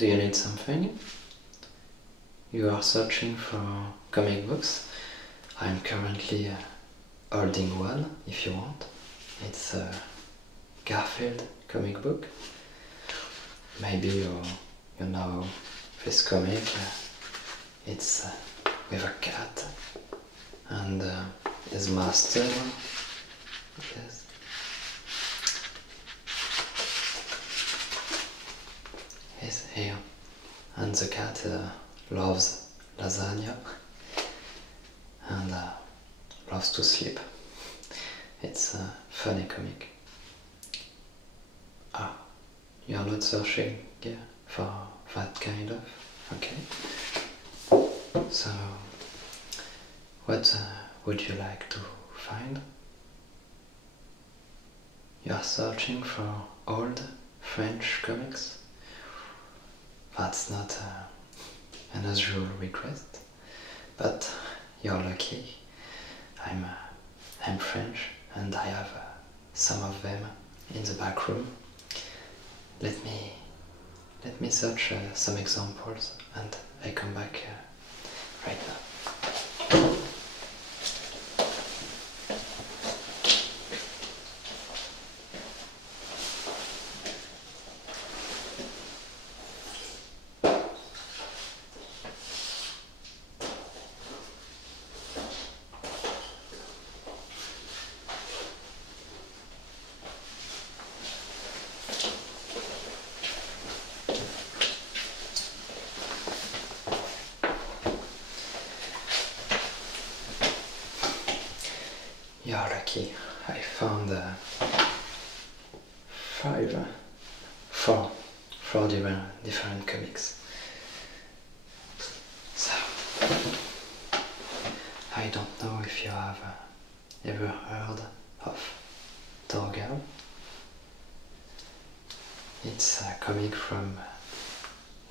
Do you need something? You are searching for comic books? I'm currently holding one, if you want. It's a Garfield comic book. Maybe you know this comic. It's with a cat and his master. Yes. He's here, and the cat loves lasagna and loves to sleep. It's a funny comic. Ah, you are not searching for that kind of? Okay. So, what would you like to find? You are searching for old French comics? That's not an usual request, but you're lucky. I'm French and I have some of them in the back room. Let me search some examples and I come back right now. You're lucky. I found four different comics. So, I don't know if you have ever heard of Thorgal. It's a comic from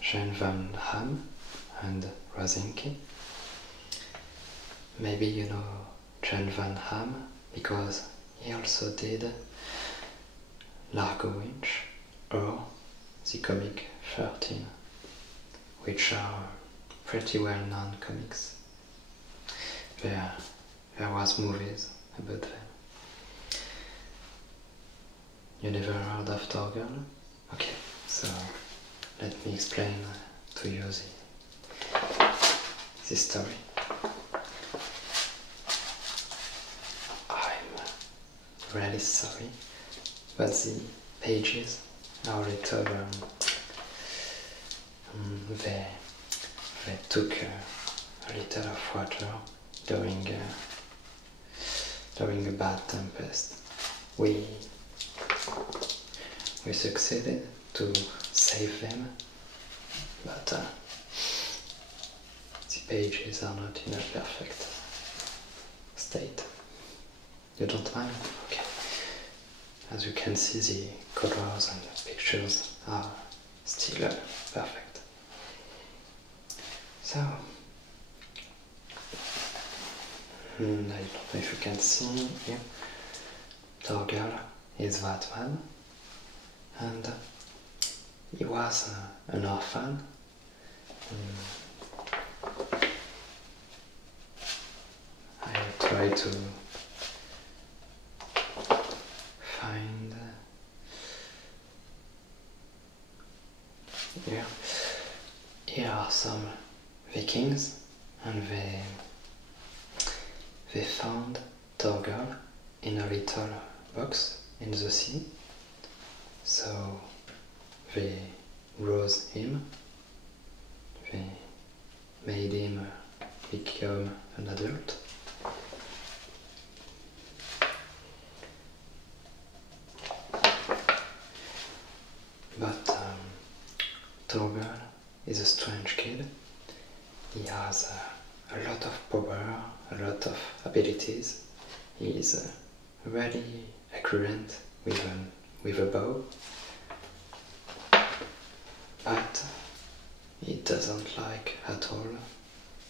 Jan van Ham and Rosinski. Maybe you know Jan van Ham because he also did Largo Winch or the comic 13, which are pretty well-known comics. There was movies about them. You never heard of Thorgal? Okay, so let me explain to you the story. Really sorry, but the pages are a little they took a little of water during a bad tempest. We succeeded to save them, but the pages are not in a perfect state. You don't mind? Okay. As you can see, the colors and the pictures are still perfect. So, I don't know if you can see here. Thorgal is that man, and he was an orphan. I try to find here are some Vikings, and they found Thorgal in a little box in the sea. So they rose him, they made him become an adult. But Thorgal is a strange kid. He has a lot of power, a lot of abilities. He is really accurate with a bow, but he doesn't like at all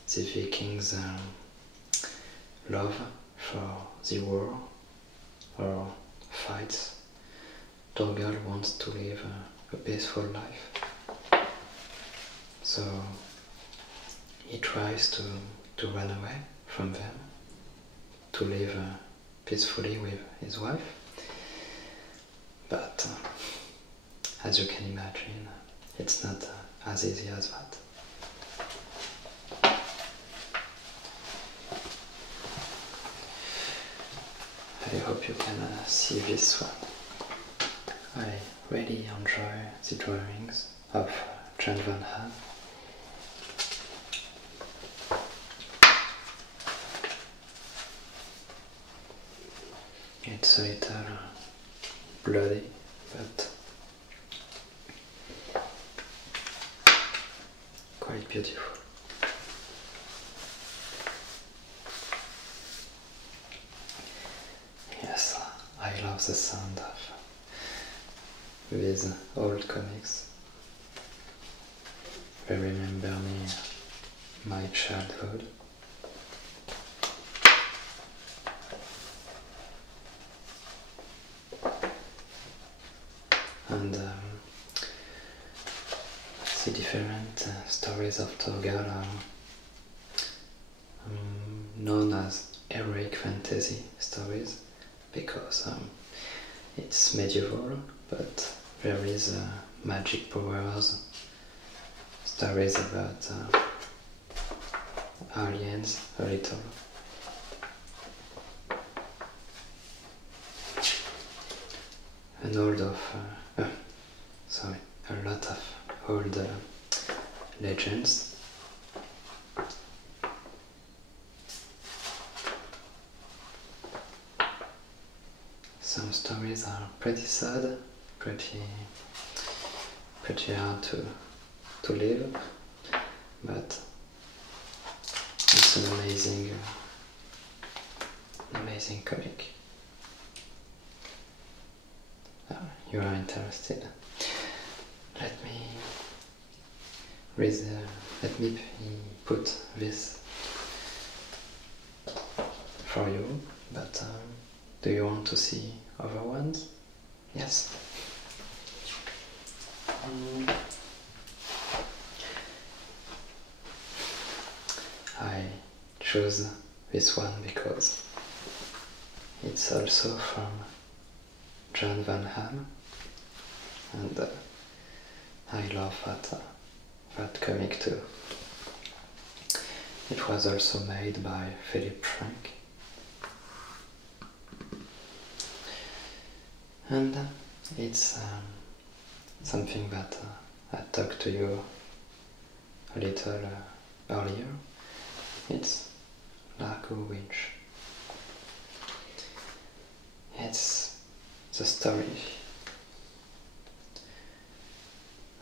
the Vikings' love for the war or fights. Thorgal wants to live a peaceful life. So he tries to run away from them, to live peacefully with his wife, but as you can imagine, it's not as easy as that. I hope you can see this one. I really enjoy the drawings of Jan van Ham. It's a little bloody, but quite beautiful. Yes, I love the sound of these old comics. They remember me my childhood. And the different stories of Thorgal are known as heroic fantasy stories because it's medieval, but there is magic powers, stories about aliens a little. And a lot of old legends. Some stories are pretty sad, pretty hard to live, but it's an amazing comic. You are interested? Let me put this for you, but do you want to see other ones? Yes. I chose this one because it's also from Jan van Ham, and I love that comic too. It was also made by Philip Frank, and it's something that I talked to you a little earlier. It's Largo Winch. It's the story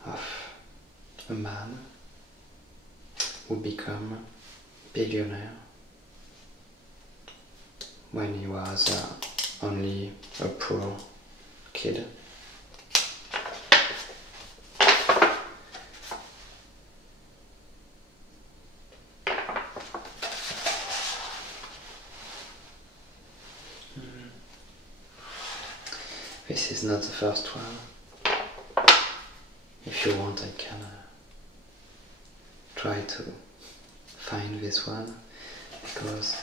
of a man who became billionaire when he was only a poor kid. This is not the first one. If you want, I can try to find this one, because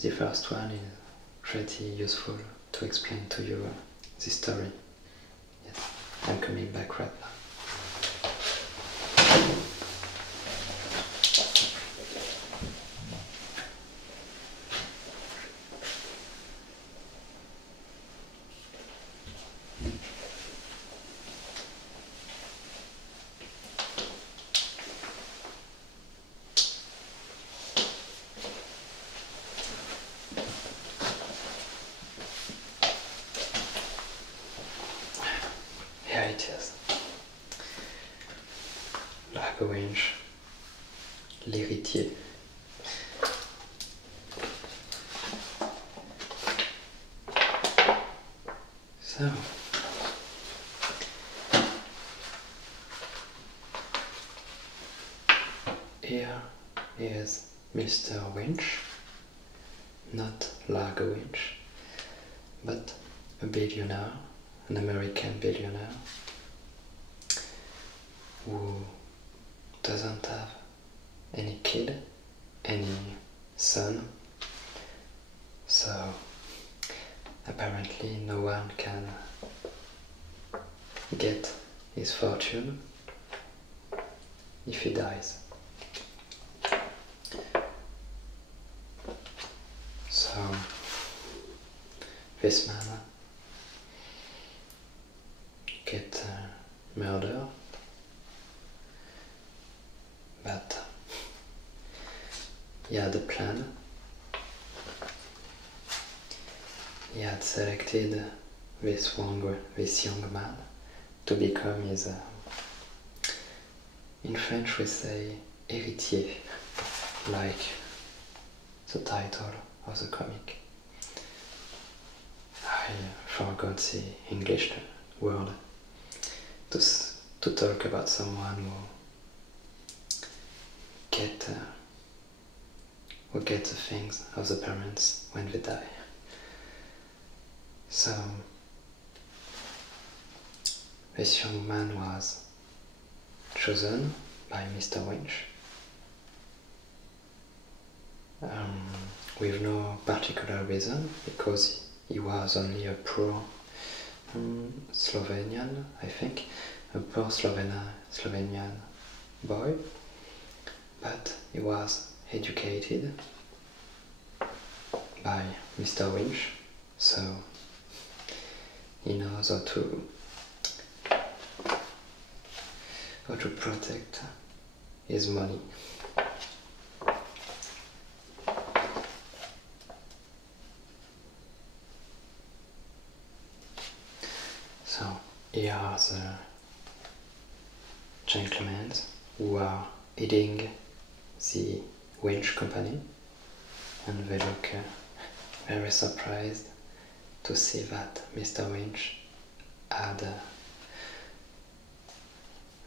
the first one is pretty useful to explain to you the story. Yes, I'm coming back right now. Here it is. Largo Winch, l'héritier. So, here is Mr. Winch, not Largo Winch, but a billionaire, an American billionaire. who doesn't have any kid, any son, so apparently no one can get his fortune if he dies. So this man get murdered, but he had a plan. He had selected this young man to become his, in French we say héritier, like the title of the comic. I forgot the English word to talk about someone who get the things of the parents when they die. So this young man was chosen by Mr. Winch with no particular reason, because he was only a poor Slovenian, I think, a poor Slovenian boy, but he was educated by Mr. Winch, so he knows how to protect his money. So here are the gentlemen who are heading the winch company, and they look very surprised to see that Mr. Winch had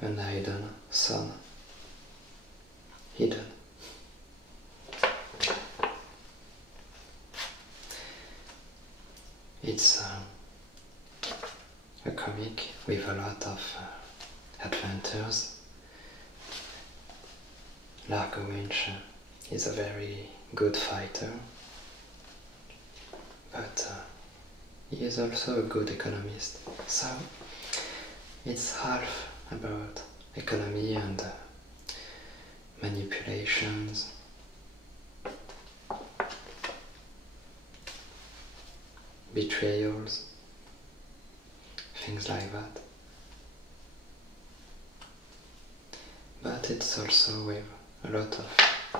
an hidden son. Hidden. It's a comic with a lot of adventures. Largo Winch is a very good fighter, but he is also a good economist. So it's half about economy and manipulations, betrayals, things like that. But it's also with a lot of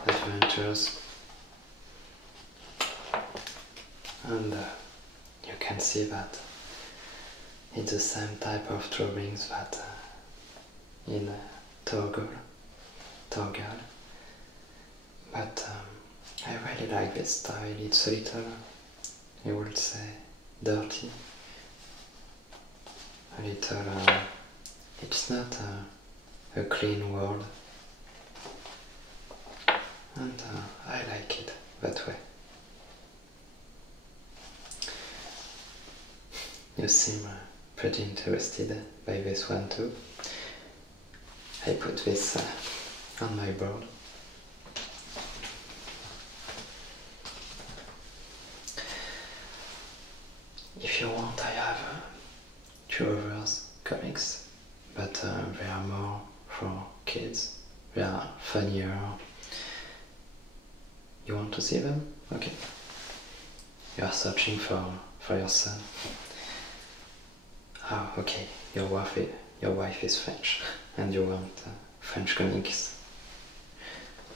adventures, and you can see that it's the same type of drawings that in Thorgal, but I really like this style. It's a little, I would say, dirty, a little, it's not a clean world, and I like it that way. You seem pretty interested by this one too. I put this on my board. If you want, I have two others comics, but they are more for kids. They are funnier. You want to see them? Okay. You are searching for your son. Ah, okay. Your wife is French, and you want French comics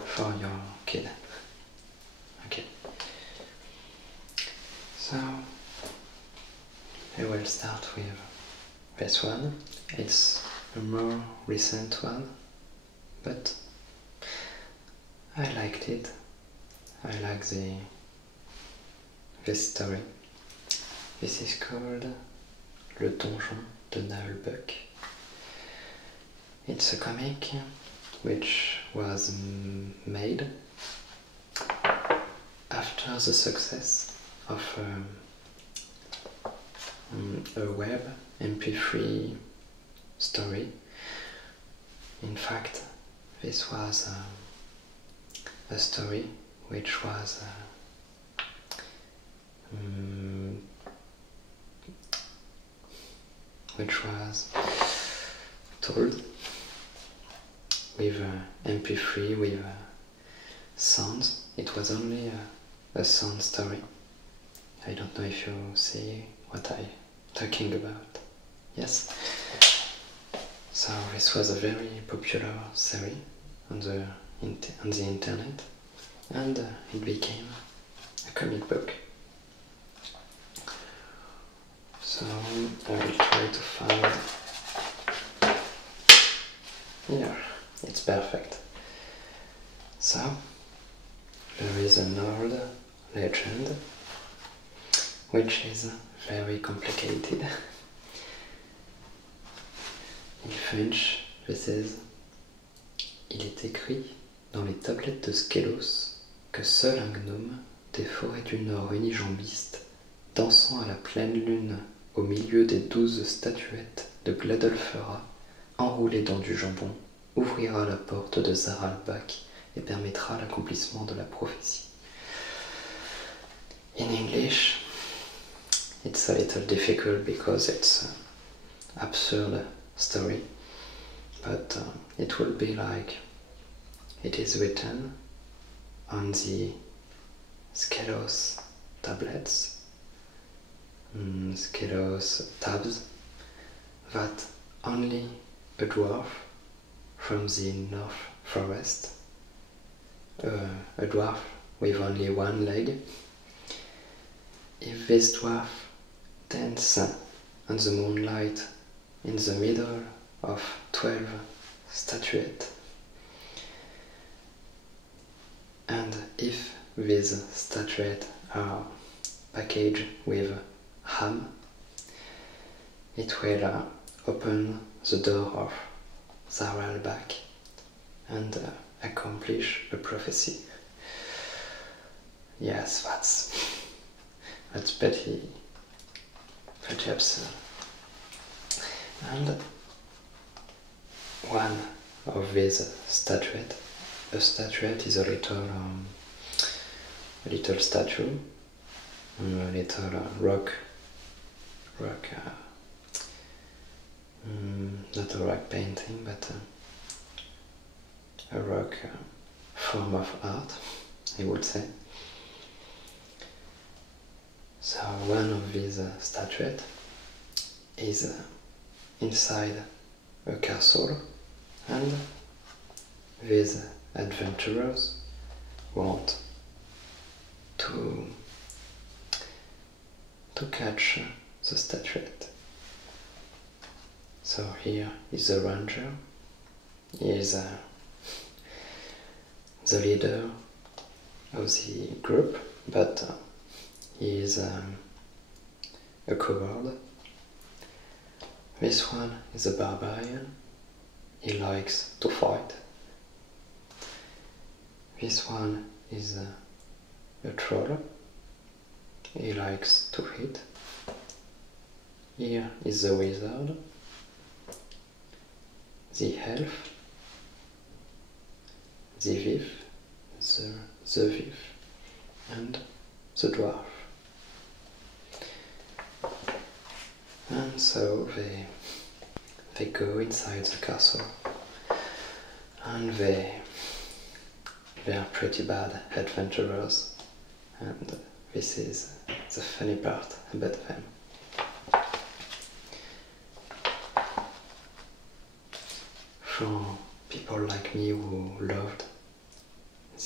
for your kid. Okay. So I will start with this one. It's a more recent one, but I liked it. I like this story. This is called Le Donjon de Naheulbeuck. It's a comic which was made after the success of a web MP3 story In fact, this was a story which was told with MP3 with sounds. It was only a sound story. I don't know if you see what I'm talking about. Yes. So this was a very popular series on the internet, and it became a comic book. So I will try to find. Here, it's perfect. So there is an old legend which is very complicated. In French, this is: il est écrit dans les tablettes de Skelos que seul un gnome des forêts du Nord unijambiste, dansant à la pleine lune au milieu des 12 statuettes de Gladolfera, enroulées dans du jambon, ouvrira la porte de Naheulbeuck et permettra l'accomplissement de la prophétie. In English, it's a little difficult because it's an absurd story, but it will be like it is written on the Skelos tablets, Skelos tabs, that only a dwarf from the North Forest, a dwarf with only one leg, if this dwarf dances on the moonlight in the middle of 12 statuettes, and if these statuettes are packaged with ham, it will open the door of Naheulbeuck and accomplish a prophecy. Yes, that's pretty absurd. And one of these statuettes, a statuette is a little statue, a little rock, not a rock painting, but a rock form of art, I would say. So one of these statuettes is inside a castle, and these adventurers want to catch the statuette. So here is the ranger. He is the leader of the group, but he is a coward. This one is a barbarian. He likes to fight. This one is a troll. He likes to hit. Here is the wizard, the elf, the thief, and the dwarf. And so they go inside the castle, and they are pretty bad adventurers, and this is the funny part about them. For people like me who loved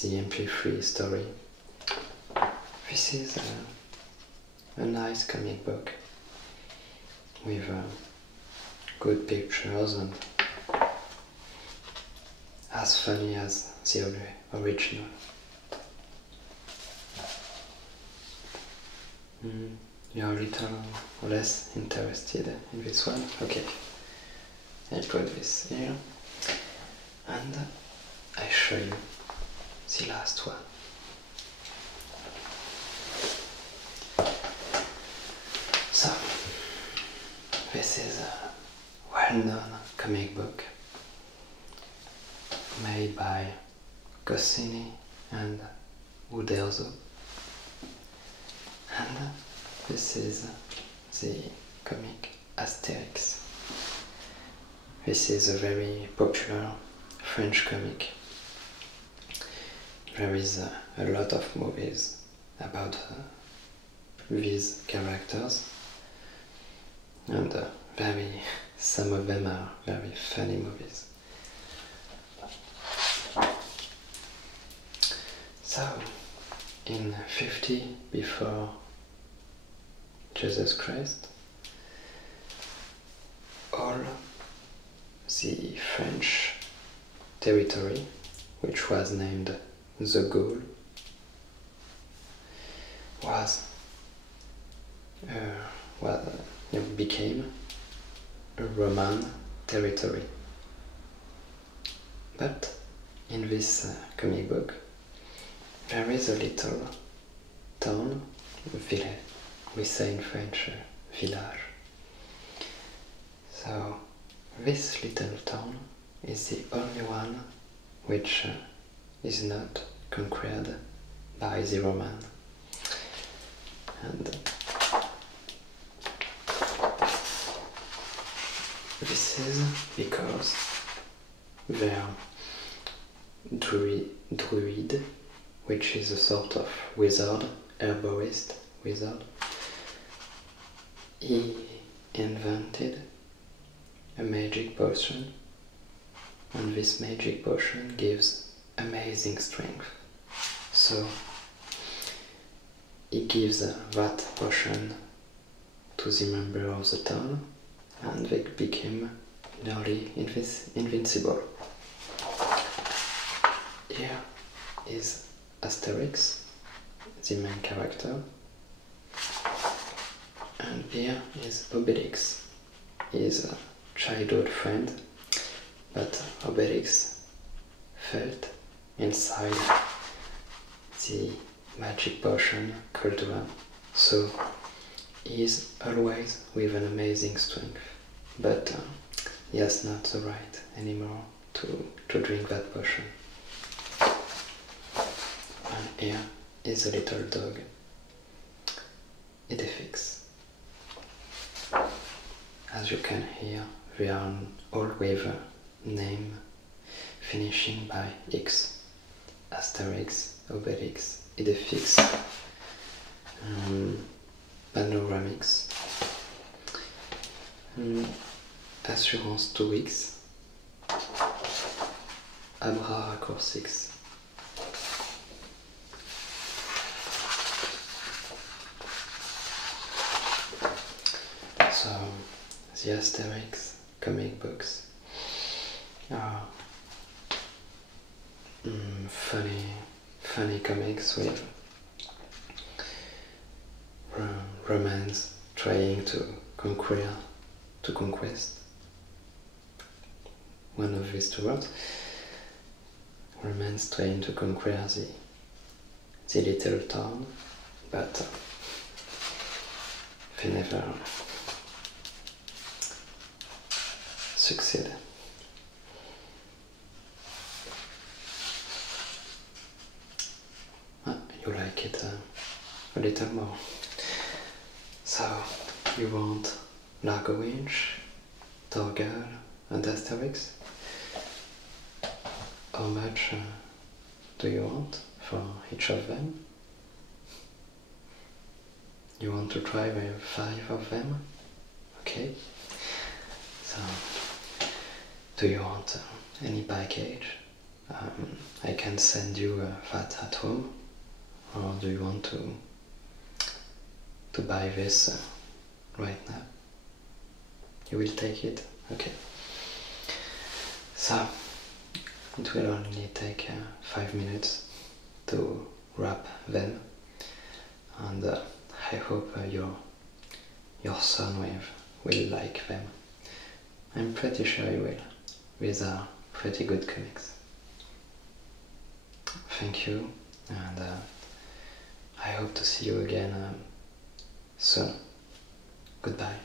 the MP3 story, this is a nice comic book with good pictures and as funny as the original. You're a little less interested in this one? Okay, I'll put this here and I show you the last one. So, this is a well-known comic book made by Goscinny and Uderzo. And this is the comic Astérix. This is a very popular French comic. There is a lot of movies about these characters, and some of them are very funny movies. So, in 50 before Jesus Christ, all the French territory, which was named the Gaul, became a Roman territory. But in this comic book, there is a little town, village, we say in French, village. So this little town is the only one which is not conquered by the Roman. And this is because their druid, which is a sort of wizard, herborist wizard, he invented a magic potion, and this magic potion gives amazing strength. So he gives that potion to the member of the town, and they became nearly invincible. Here is Astérix, the main character, and here is Obélix, his childhood friend, but Obélix felt inside the magic potion cauldron, so he is always with an amazing strength, but he has not the right anymore to drink that potion. And here is a little dog, Idéfix. As you can hear, they are all with a name finishing by X. Astérix, Obélix, Idéfix, Panoramix, Assurance 2X, Abra Raccourcix. So, the Astérix comic books are funny comics with romance trying to conquest one of these two words. Romance trying to conquer the little town, but they never succeed. You like it a little more. So, you want Largo Winch, Thorgal and Astérix? How much do you want for each of them? You want to try with 5 of them? Okay. So, do you want any package? I can send you that at home, or do you want to buy this right now? You will take it? Okay. So, it will only take 5 minutes to wrap them, and I hope your son will like them. I'm pretty sure he will. These are pretty good comics. Thank you, and I hope to see you again soon. Goodbye.